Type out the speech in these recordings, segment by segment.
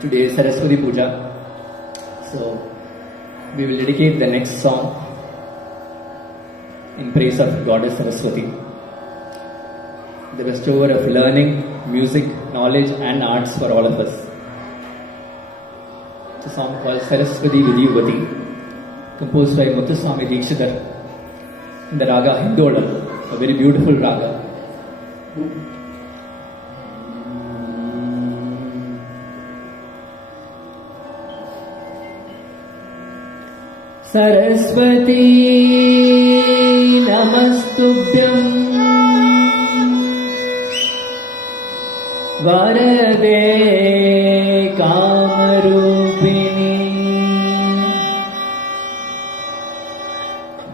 Today is Saraswati Puja. So we will dedicate the next song in praise of Goddess Saraswati, the bestower of learning, music, knowledge and arts for all of us. It's a song called Saraswati Vidiyuvati, composed by Muthuswami Dikshidhar in the raga Hindolam, a very beautiful raga. Saraswati Namastubhyam Varade Kamarupini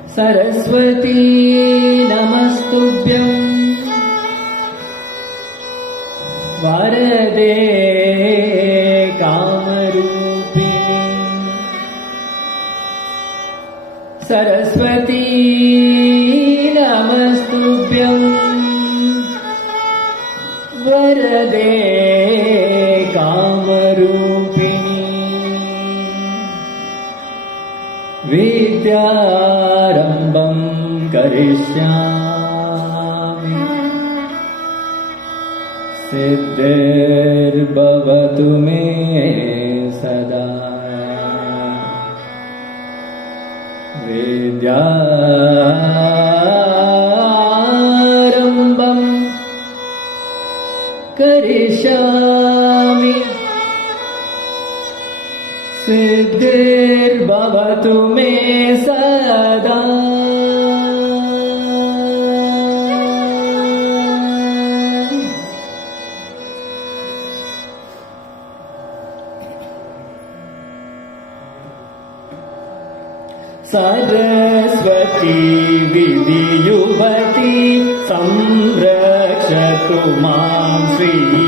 Saraswati Namastubhyam Varade Kamarupini Saraswati Namastubhyam Varade Kamarupini Vidyarambam Karishyami Siddhirbhavatu me sada Vidyarambam Karishyami Siddhirbhavatu me sada Saraswati Vidiyuvati Samrakshatu Mam Sri